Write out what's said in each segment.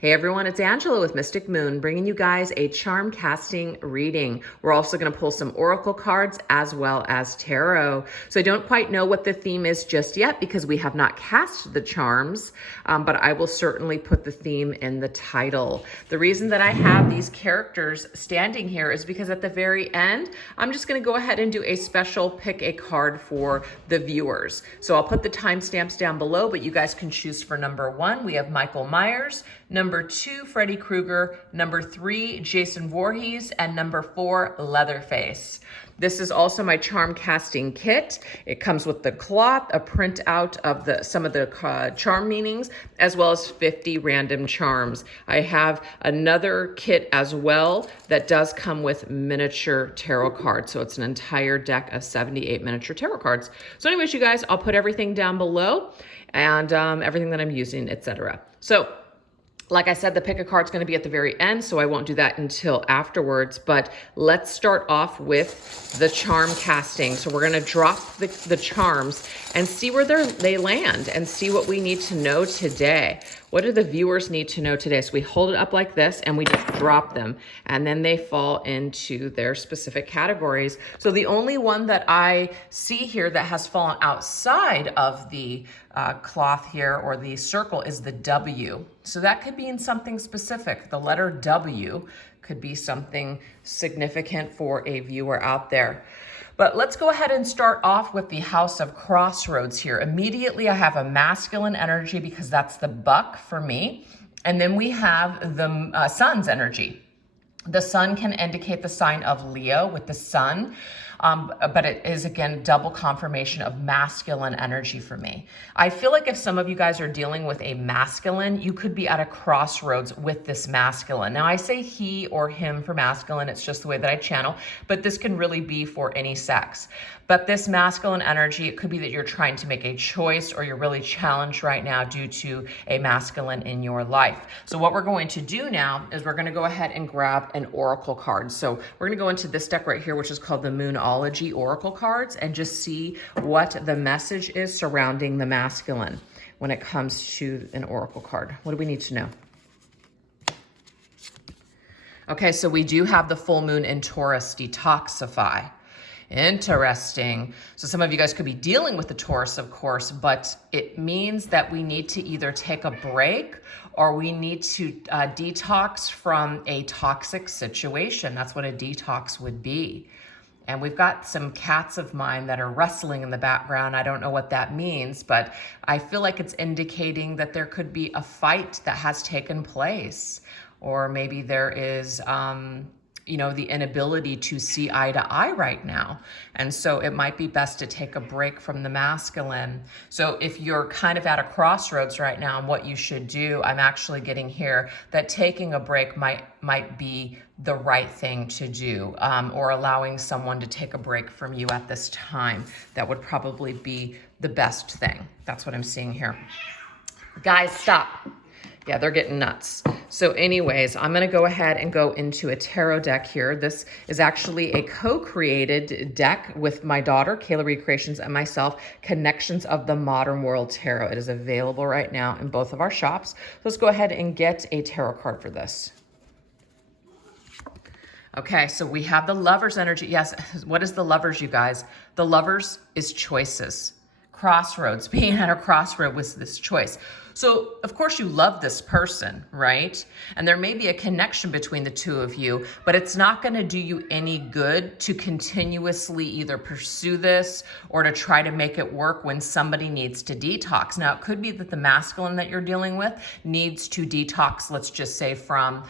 Hey everyone, it's Angela with Mystic Moon, bringing you guys a charm casting reading. We're also going to pull some oracle cards as well as tarot. So I don't quite know what the theme is just yet because we have not cast the charms, but I will certainly put the theme in the title. The reason that I have these characters standing here is because at the very end, I'm just going to go ahead and do a special pick a card for the viewers. So I'll put the timestamps down below, but you guys can choose for number 1. We have Michael Myers. Number 2, Freddy Kruger. Number 3, Jason Voorhees. And number 4, Leatherface. This is also my charm casting kit. It comes with the cloth, a printout of some of the charm meanings, as well as 50 random charms. I have another kit as well that does come with miniature tarot cards. So it's an entire deck of 78 miniature tarot cards. So anyways, you guys, I'll put everything down below and everything that I'm using, etc. So like I said, the pick a card's going to be at the very end, so I won't do that until afterwards. But let's start off with the charm casting. So we're going to drop the charms and see where they land and see what we need to know today. What do the viewers need to know today? So we hold it up like this and we just drop them, and then they fall into their specific categories. So the only one that I see here that has fallen outside of the cloth here or the circle is the W. So that could be in something specific. The letter W could be something significant for a viewer out there. But let's go ahead and start off with the House of Crossroads here. Immediately, I have a masculine energy because that's the buck for me. And then we have the sun's energy. The sun can indicate the sign of Leo with the sun. But it is, again, double confirmation of masculine energy for me. I feel like if some of you guys are dealing with a masculine, you could be at a crossroads with this masculine. Now, I say he or him for masculine. It's just the way that I channel, but this can really be for any sex. But this masculine energy, it could be that you're trying to make a choice or you're really challenged right now due to a masculine in your life. So what we're going to do now is we're going to go ahead and grab an oracle card. So we're going to go into this deck right here, which is called the Moonology Oracle Cards, and just see what the message is surrounding the masculine when it comes to an oracle card. What do we need to know? Okay, so we do have the full moon in Taurus, detoxify. Interesting. So some of you guys could be dealing with the Taurus, of course, but it means that we need to either take a break or we need to detox from a toxic situation. That's what a detox would be. And we've got some cats of mine that are wrestling in the background. I don't know what that means, but I feel like it's indicating that there could be a fight that has taken place. Or maybe there is, the inability to see eye to eye right now. And so it might be best to take a break from the masculine. So if you're kind of at a crossroads right now on what you should do, I'm actually getting here that taking a break might be the right thing to do, or allowing someone to take a break from you at this time. That would probably be the best thing. That's what I'm seeing here. Guys, stop. Yeah, they're getting nuts. So anyways, I'm going to go ahead and go into a tarot deck here. This is actually a co-created deck with my daughter, Kayla Recreations, and myself, Connections of the Modern World Tarot. It is available right now in both of our shops. Let's go ahead and get a tarot card for this. Okay, so we have the Lover's energy. Yes, what is the Lovers, you guys? The Lovers is choices. Crossroads, being at a crossroad with this choice. So, of course, you love this person, right? And there may be a connection between the two of you, but it's not going to do you any good to continuously either pursue this or to try to make it work when somebody needs to detox. Now, it could be that the masculine that you're dealing with needs to detox, let's just say, from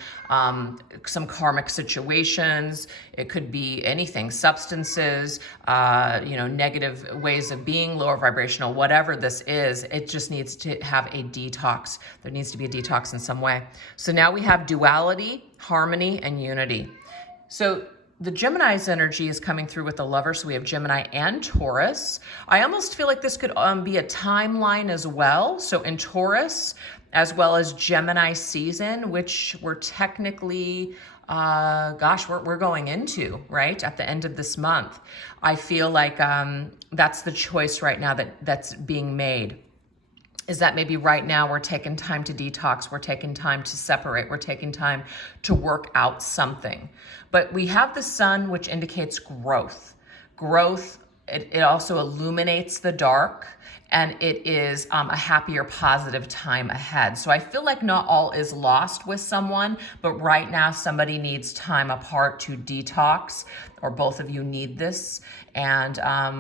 some karmic situations. It could be anything, substances, negative ways of being, lower vibrational, whatever this is. It just needs to have a detox. There needs to be a detox in some way. So now we have duality, harmony, and unity. So the Gemini's energy is coming through with the Lover. So we have Gemini and Taurus. I almost feel like this could be a timeline as well. So in Taurus, as well as Gemini season, which we're technically, we're going into, right, at the end of this month. I feel like that's the choice right now that's being made. is that maybe right now we're taking time to detox, we're taking time to separate, we're taking time to work out something. But we have the sun, which indicates growth. Growth, it also illuminates the dark, and it is a happier, positive time ahead. So I feel like not all is lost with someone, but right now somebody needs time apart to detox, or both of you need this. And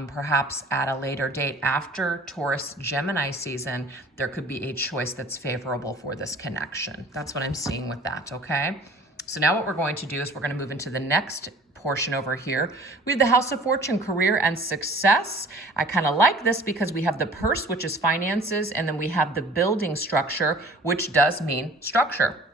perhaps at a later date after Taurus Gemini season, there could be a choice that's favorable for this connection. That's what I'm seeing with that, okay? So now what we're going to do is we're going to move into the next portion over here. We have the House of Fortune, career and success. I kind of like this because we have the purse, which is finances, and then we have the building structure, which does mean structure.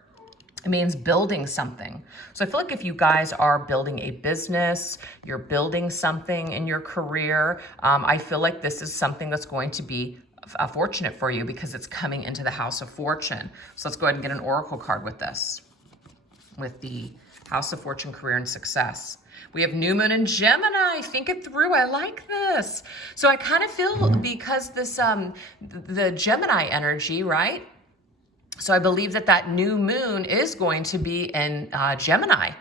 It means building something. So I feel like if you guys are building a business, you're building something in your career, I feel like this is something that's going to be fortunate for you because it's coming into the House of Fortune. So let's go ahead and get an oracle card with this, with the House of Fortune, career and success. We have new moon in Gemini. Think it through. I like this. So I kind of feel because this, the Gemini energy, right? So I believe that that new moon is going to be in Gemini.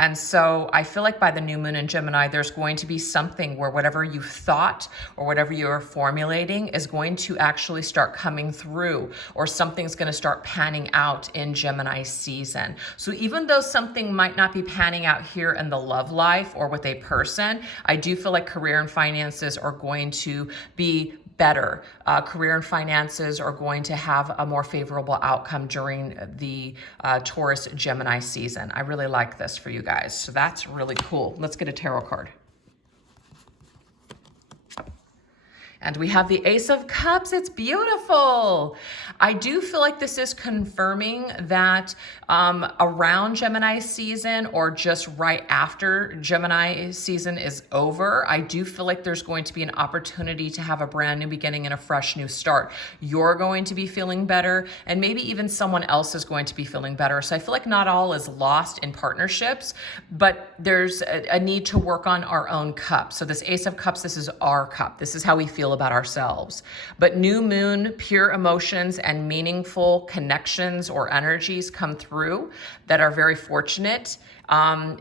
And so I feel like by the new moon in Gemini, there's going to be something where whatever you thought or whatever you're formulating is going to actually start coming through, or something's going to start panning out in Gemini season. So even though something might not be panning out here in the love life or with a person, I do feel like career and finances are going to be better. Career and finances are going to have a more favorable outcome during the Taurus Gemini season. I really like this for you guys. So that's really cool. Let's get a tarot card. And we have the Ace of Cups. It's beautiful. I do feel like this is confirming that around Gemini season, or just right after Gemini season is over, I do feel like there's going to be an opportunity to have a brand new beginning and a fresh new start. You're going to be feeling better, and maybe even someone else is going to be feeling better. So I feel like not all is lost in partnerships, but there's a need to work on our own cup. So this Ace of Cups, this is our cup. This is how we feel about ourselves. But new moon, pure emotions and meaningful connections or energies come through that are very fortunate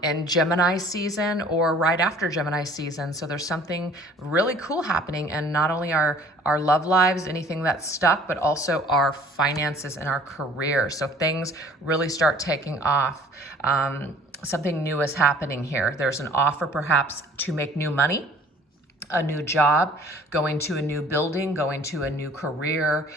in Gemini season or right after Gemini season. So there's something really cool happening, and not only our love lives, anything that's stuck, but also our finances and our career. So things really start taking off. Something new is happening here. There's an offer perhaps to make new money, a new job, going to a new building, going to a new career,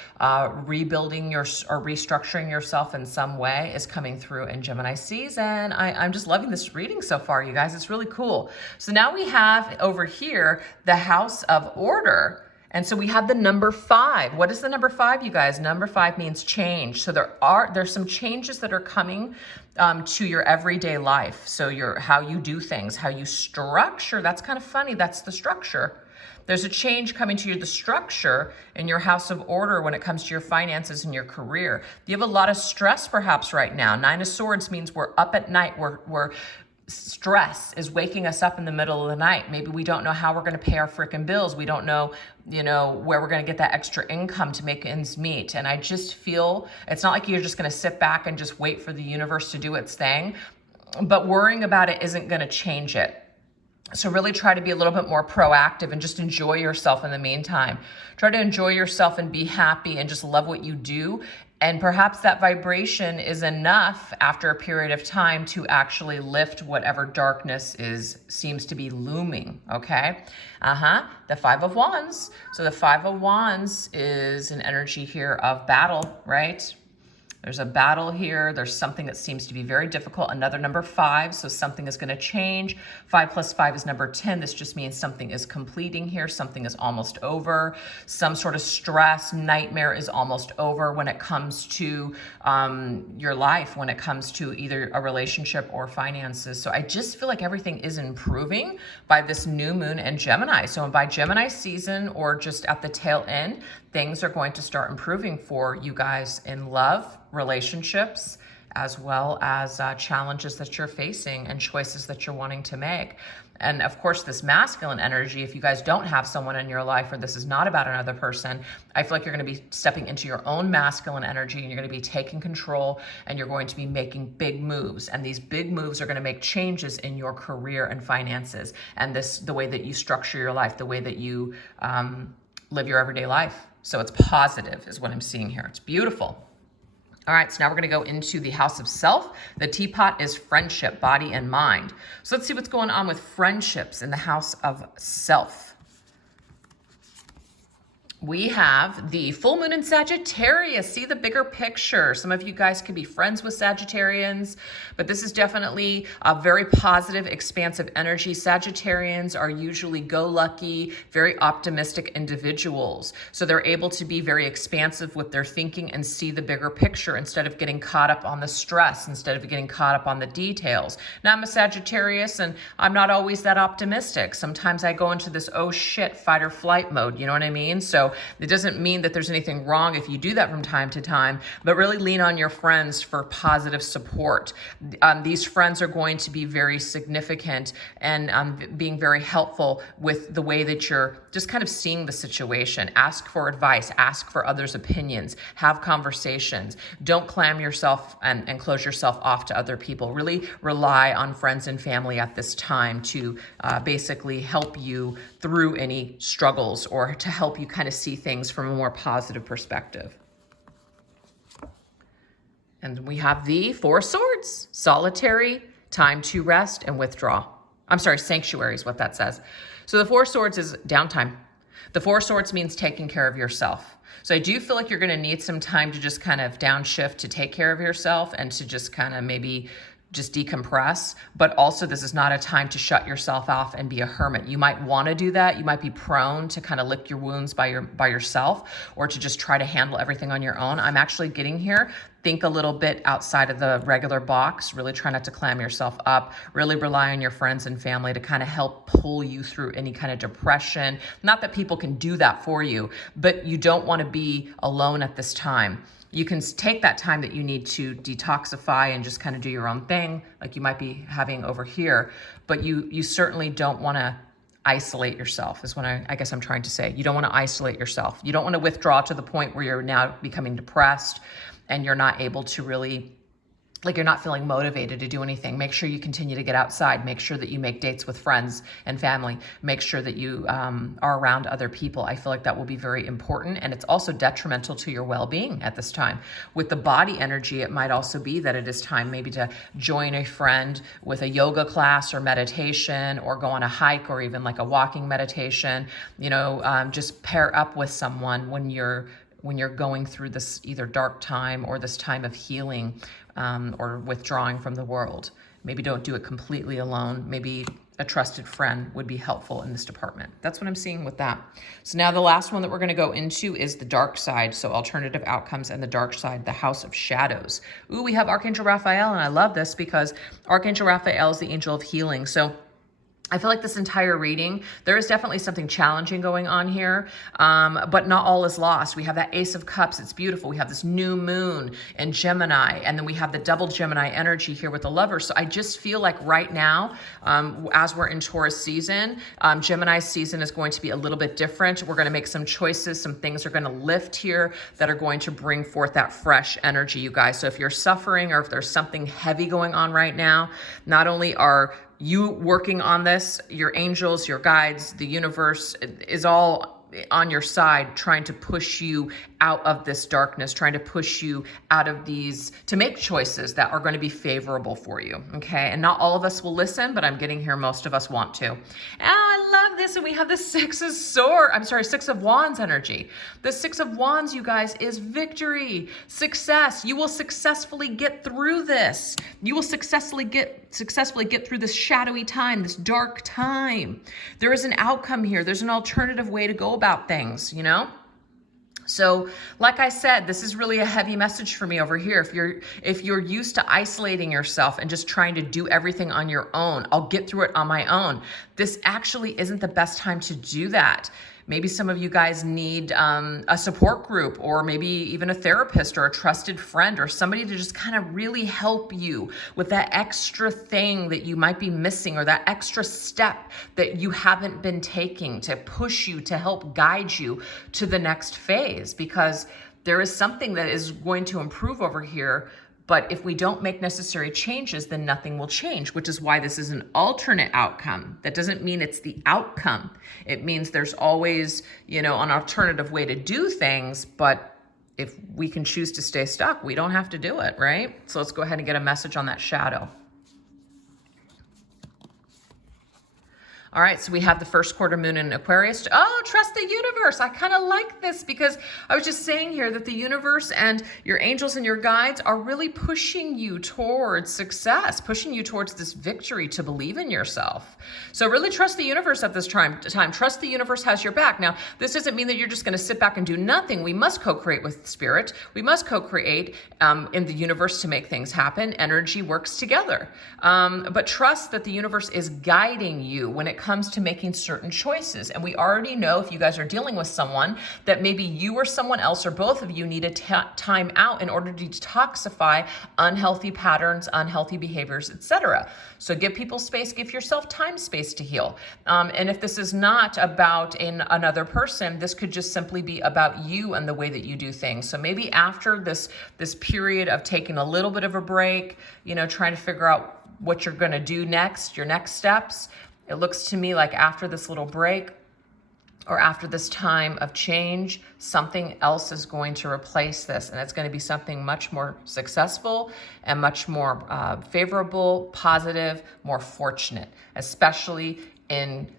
rebuilding or restructuring yourself in some way is coming through in Gemini season. I'm just loving this reading so far, you guys. It's really cool. So now we have over here the House of Order. And so we have the number 5. What is the number 5, you guys? Number 5 means change. So there's some changes that are coming to your everyday life. So how you do things, how you structure. That's kind of funny. That's the structure. There's a change coming to the structure in your House of Order when it comes to your finances and your career. You have a lot of stress perhaps right now. 9 of Swords means we're up at night. We're stress is waking us up in the middle of the night. Maybe we don't know how we're going to pay our freaking bills. We don't know, where we're going to get that extra income to make ends meet. And I just feel it's not like you're just going to sit back and just wait for the universe to do its thing, but worrying about it isn't going to change it. So really try to be a little bit more proactive and just enjoy yourself in the meantime. Try to enjoy yourself and be happy and just love what you do. And perhaps that vibration is enough after a period of time to actually lift whatever darkness seems to be looming, okay? The 5 of Wands. So the 5 of Wands is an energy here of battle, right? There's a battle here. There's something that seems to be very difficult. Another number 5, so something is going to change. 5 plus 5 is number 10. This just means something is completing here. Something is almost over. Some sort of stress, nightmare is almost over when it comes to your life, when it comes to either a relationship or finances. So I just feel like everything is improving by this new moon in Gemini. So by Gemini season, or just at the tail end, things are going to start improving for you guys in love, relationships, as well as challenges that you're facing and choices that you're wanting to make. And of course, this masculine energy, if you guys don't have someone in your life or this is not about another person, I feel like you're going to be stepping into your own masculine energy and you're going to be taking control and you're going to be making big moves. And these big moves are going to make changes in your career and finances and the way that you structure your life, the way that you live your everyday life. So it's positive is what I'm seeing here. It's beautiful. All right, so now we're going to go into the house of self. The teapot is friendship, body, and mind. So let's see what's going on with friendships in the house of self. We have the full moon in Sagittarius. See the bigger picture. Some of you guys could be friends with Sagittarians, but this is definitely a very positive, expansive energy. Sagittarians are usually go-lucky, very optimistic individuals. So they're able to be very expansive with their thinking and see the bigger picture instead of getting caught up on the stress, instead of getting caught up on the details. Now I'm a Sagittarius and I'm not always that optimistic. Sometimes I go into this, oh shit, fight or flight mode. You know what I mean? So it doesn't mean that there's anything wrong if you do that from time to time, but really lean on your friends for positive support. These friends are going to be very significant and being very helpful with the way that you're just kind of seeing the situation. Ask for advice, ask for others' opinions, have conversations. Don't clam yourself and close yourself off to other people. Really rely on friends and family at this time to basically help you through any struggles or to help you kind of see things from a more positive perspective. And we have the Four Swords, solitary, time to rest and withdraw. I'm sorry, sanctuary is what that says. So the Four Swords is downtime. The Four Swords means taking care of yourself. So I do feel like you're going to need some time to just kind of downshift to take care of yourself and to just kind of maybe just decompress, but also this is not a time to shut yourself off and be a hermit. You might want to do that. You might be prone to kind of lick your wounds by yourself or to just try to handle everything on your own. I'm actually getting here. Think a little bit outside of the regular box. Really try not to clam yourself up. Really rely on your friends and family to kind of help pull you through any kind of depression. Not that people can do that for you, but you don't want to be alone at this time. You can take that time that you need to detoxify and just kind of do your own thing, like you might be having over here, but you certainly don't want to isolate yourself is what I guess I'm trying to say. You don't want to isolate yourself. You don't want to withdraw to the point where you're now becoming depressed and you're not able to really, like you're not feeling motivated to do anything. Make sure you continue to get outside. Make sure that you make dates with friends and family. Make sure that you are around other people. I feel like that will be very important. And it's also detrimental to your well-being at this time. With the body energy, it might also be that it is time maybe to join a friend with a yoga class or meditation or go on a hike or even like a walking meditation. You know, just pair up with someone when you're going through this either dark time or this time of healing or withdrawing from the world. Maybe don't do it completely alone. Maybe a trusted friend would be helpful in this department. That's what I'm seeing with that. So now the last one that we're going to go into is the dark side. So alternative outcomes and the dark side, the house of shadows. Ooh, we have Archangel Raphael, and I love this because Archangel Raphael is the angel of healing. So I feel like this entire reading, there is definitely something challenging going on here, but not all is lost. We have that Ace of Cups. It's beautiful. We have this new moon in Gemini, and then we have the double Gemini energy here with the Lovers. So I just feel like right now, as we're in Taurus season, Gemini season is going to be a little bit different. We're going to make some choices. Some things are going to lift here that are going to bring forth that fresh energy, you guys. So if you're suffering or if there's something heavy going on right now, not only are you working on this, your angels, your guides, the universe is all on your side, trying to push you out of this darkness, trying to push you out of these, to make choices that are going to be favorable for you, okay? And not all of us will listen, but I'm getting here, most of us want to. I love this, and we have the Six of Wands energy. The Six of Wands, you guys, is victory, success. You will successfully get through this. You will successfully get through this shadowy time, this dark time. There is an outcome here. There's an alternative way to go about things, you know? So like I said, this is really a heavy message for me over here. If you're used to isolating yourself and just trying to do everything on your own, I'll get through it on my own. This actually isn't the best time to do that. Maybe some of you guys need a support group, or maybe even a therapist or a trusted friend or somebody to just kind of really help you with that extra thing that you might be missing, or that extra step that you haven't been taking to push you, to help guide you to the next phase, because there is something that is going to improve over here. But if we don't make necessary changes, then nothing will change, which is why this is an alternate outcome. That doesn't mean it's the outcome. It means there's always, an alternative way to do things, but if we can choose to stay stuck, we don't have to do it, right? So let's go ahead and get a message on that shadow. All right, so we have the first quarter moon in Aquarius. Oh, trust the universe. I kind of like this, because I was just saying here that the universe and your angels and your guides are really pushing you towards success, pushing you towards this victory, to believe in yourself. So really trust the universe at this time. Trust the universe has your back. Now, this doesn't mean that you're just going to sit back and do nothing. We must co-create with spirit. We must co-create in the universe to make things happen. Energy works together. But trust that the universe is guiding you when it comes to making certain choices. And we already know, if you guys are dealing with someone, that maybe you or someone else or both of you need a time out in order to detoxify unhealthy patterns, unhealthy behaviors, etc. So give people space, give yourself time space to heal. And if this is not about another person, this could just simply be about you and the way that you do things. So maybe after this period of taking a little bit of a break, trying to figure out what you're going to do next, your next steps, it looks to me like after this little break, or after this time of change, something else is going to replace this. And it's going to be something much more successful and much more favorable, positive, more fortunate, especially in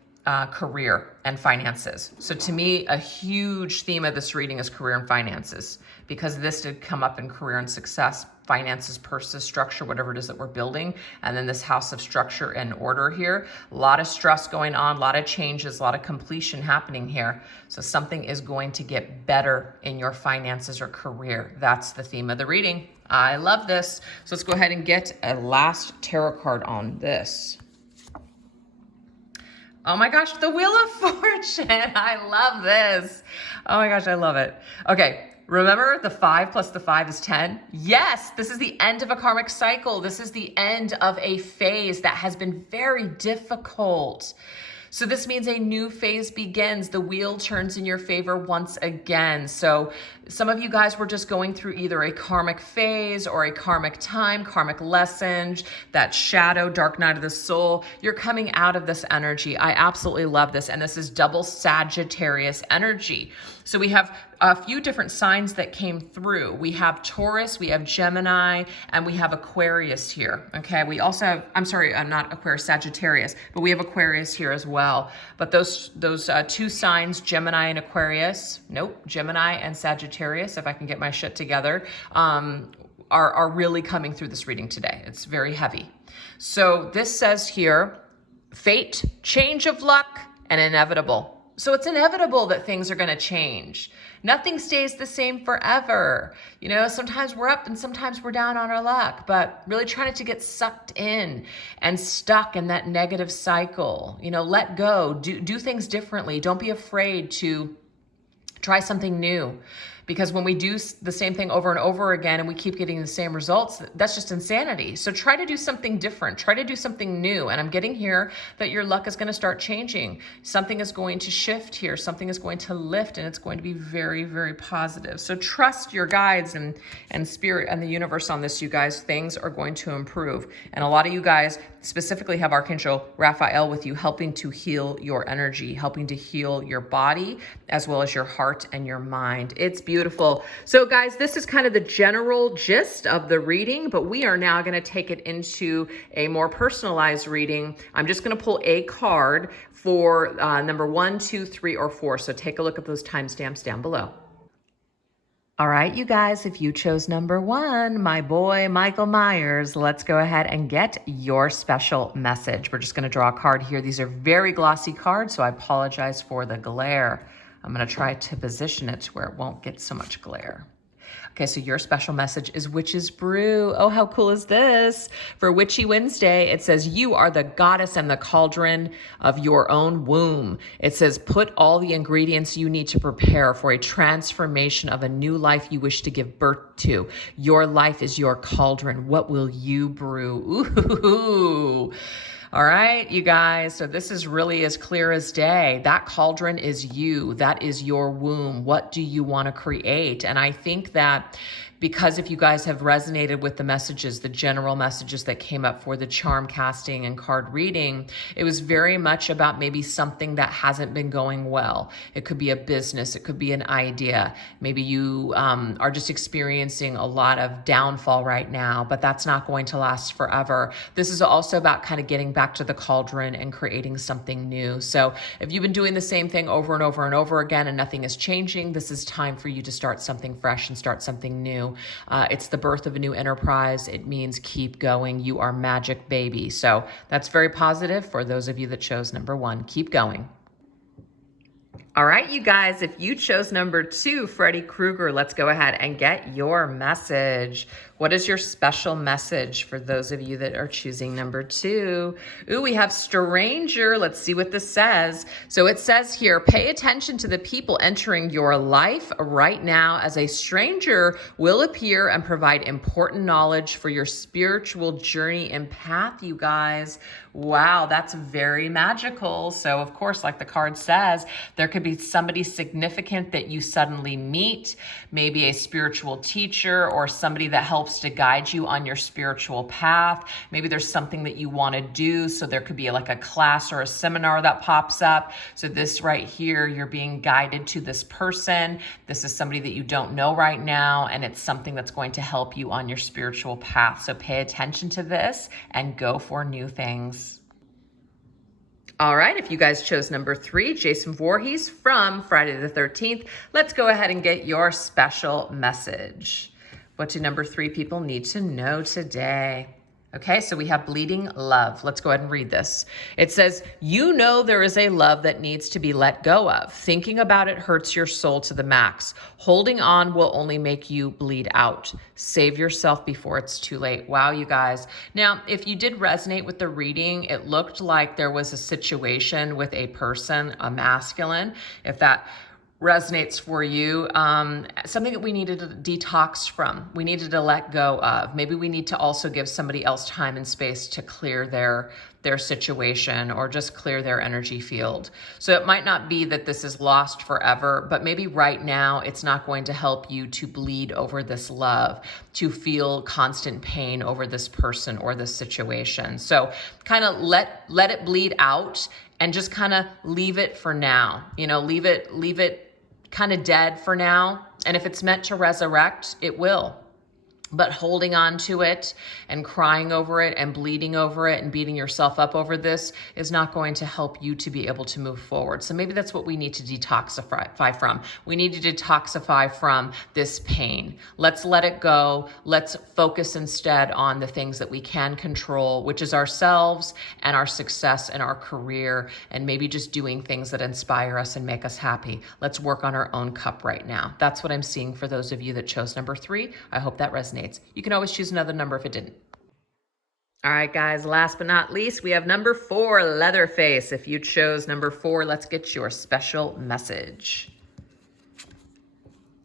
career and finances. So to me, a huge theme of this reading is career and finances, because this did come up in career and success, finances, purses, structure, whatever it is that we're building. And then this house of structure and order here, a lot of stress going on, a lot of changes, a lot of completion happening here. So something is going to get better in your finances or career. That's the theme of the reading. I love this. So let's go ahead and get a last tarot card on this. Oh my gosh, the Wheel of Fortune. I love this. Oh my gosh, I love it. Okay. Remember, the 5 plus the 5 is 10? Yes, this is the end of a karmic cycle. This is the end of a phase that has been very difficult. So this means a new phase begins. The wheel turns in your favor once again. So some of you guys were just going through either a karmic phase or a karmic time, karmic lessons, that shadow, dark night of the soul. You're coming out of this energy. I absolutely love this. And this is double Sagittarius energy. So we have a few different signs that came through. We have Taurus, we have Gemini, and we have Aquarius here. Okay, we also have, I'm sorry, not Aquarius, Sagittarius, but we have Aquarius here as well. But those two signs, Gemini and Aquarius, Gemini and Sagittarius, if I can get my shit together, are really coming through this reading today. It's very heavy. So this says here, fate, change of luck, and inevitable. So it's inevitable that things are going to change. Nothing stays the same forever. Sometimes we're up and sometimes we're down on our luck, but really try not to get sucked in and stuck in that negative cycle. Let go, do things differently. Don't be afraid to try something new. Because when we do the same thing over and over again and we keep getting the same results, that's just insanity. So try to do something different. Try to do something new. And I'm getting here that your luck is going to start changing. Something is going to shift here. Something is going to lift, and it's going to be very, very positive. So trust your guides and spirit and the universe on this, you guys. Things are going to improve. And a lot of you guys specifically have Archangel Raphael with you, helping to heal your energy, helping to heal your body, as well as your heart and your mind. It's beautiful. So guys, this is kind of the general gist of the reading, but we are now going to take it into a more personalized reading. I'm just going to pull a card for number 1, 2, 3, or 4. So take a look at those timestamps down below. All right, you guys, if you chose number 1, my boy, Michael Myers, let's go ahead and get your special message. We're just going to draw a card here. These are very glossy cards, so I apologize for the glare. I'm going to try to position it where it won't get so much glare. Okay, so your special message is Witch's Brew. Oh, how cool is this? For Witchy Wednesday, it says, you are the goddess and the cauldron of your own womb. It says, put all the ingredients you need to prepare for a transformation of a new life you wish to give birth to. Your life is your cauldron. What will you brew? Ooh. All right, you guys, so this is really as clear as day. That cauldron is you. That is your womb. What do you want to create? And I think that because if you guys have resonated with the messages, the general messages that came up for the charm casting and card reading, it was very much about maybe something that hasn't been going well. It could be a business. It could be an idea. Maybe you are just experiencing a lot of downfall right now, but that's not going to last forever. This is also about kind of getting back to the cauldron and creating something new. So if you've been doing the same thing over and over and over again and nothing is changing, this is time for you to start something fresh and start something new. It's the birth of a new enterprise. It means keep going. You are magic, baby. So that's very positive for those of you that chose number 1. Keep going. All right, you guys, if you chose number 2, Freddy Kruger, let's go ahead and get your message. What is your special message for those of you that are choosing number 2? Ooh, we have stranger. Let's see what this says. So it says here, pay attention to the people entering your life right now, as a stranger will appear and provide important knowledge for your spiritual journey and path, you guys. Wow, that's very magical. So of course, like the card says, there could be somebody significant that you suddenly meet, maybe a spiritual teacher or somebody that helps to guide you on your spiritual path. Maybe there's something that you want to do. So there could be like a class or a seminar that pops up. So this right here, you're being guided to this person. This is somebody that you don't know right now, and it's something that's going to help you on your spiritual path. So pay attention to this and go for new things. All right, if you guys chose number 3, Jason Voorhees from Friday the 13th, let's go ahead and get your special message. What do number 3 people need to know today? Okay, so we have bleeding love. Let's go ahead and read this. It says, you know there is a love that needs to be let go of. Thinking about it hurts your soul to the max. Holding on will only make you bleed out. Save yourself before it's too late. Wow, you guys. Now, if you did resonate with the reading, it looked like there was a situation with a person, a masculine. If that resonates for you, something that we needed to detox from, we needed to let go of. Maybe we need to also give somebody else time and space to clear their situation or just clear their energy field. So it might not be that this is lost forever, but maybe right now it's not going to help you to bleed over this love, to feel constant pain over this person or this situation. So kind of let it bleed out and just kind of leave it for now. You know, leave it kind of dead for now. And if it's meant to resurrect, it will. But holding on to it and crying over it and bleeding over it and beating yourself up over this is not going to help you to be able to move forward. So maybe that's what we need to detoxify from. We need to detoxify from this pain. Let's let it go. Let's focus instead on the things that we can control, which is ourselves and our success and our career, and maybe just doing things that inspire us and make us happy. Let's work on our own cup right now. That's what I'm seeing for those of you that chose number 3. I hope that resonates. You can always choose another number if it didn't. All right, guys, last but not least, we have number 4, Leatherface. If you chose number 4, let's get your special message.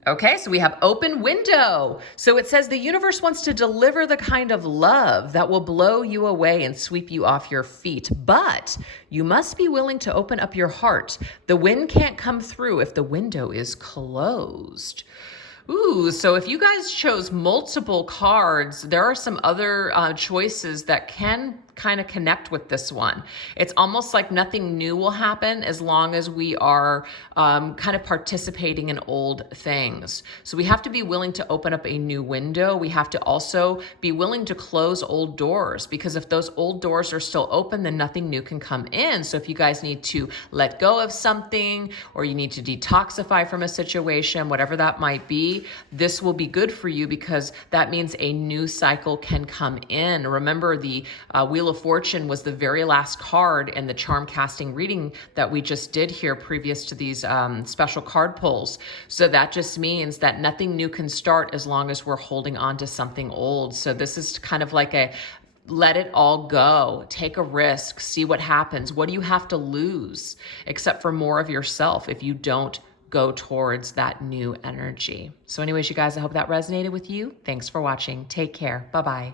Okay, so we have open window. So it says the universe wants to deliver the kind of love that will blow you away and sweep you off your feet, but you must be willing to open up your heart. The wind can't come through if the window is closed. Ooh, so if you guys chose multiple cards, there are some other choices that can kind of connect with this one. It's almost like nothing new will happen as long as we are kind of participating in old things. So we have to be willing to open up a new window. We have to also be willing to close old doors, because if those old doors are still open, then nothing new can come in. So if you guys need to let go of something, or you need to detoxify from a situation, whatever that might be, this will be good for you, because that means a new cycle can come in. Remember, the Wheel Wheel of Fortune was the very last card in the charm casting reading that we just did here previous to these special card pulls. So that just means that nothing new can start as long as we're holding on to something old. So this is kind of like a let it all go, take a risk, see what happens. What do you have to lose except for more of yourself if you don't go towards that new energy? So anyways, you guys, I hope that resonated with you. Thanks for watching. Take care. Bye-bye.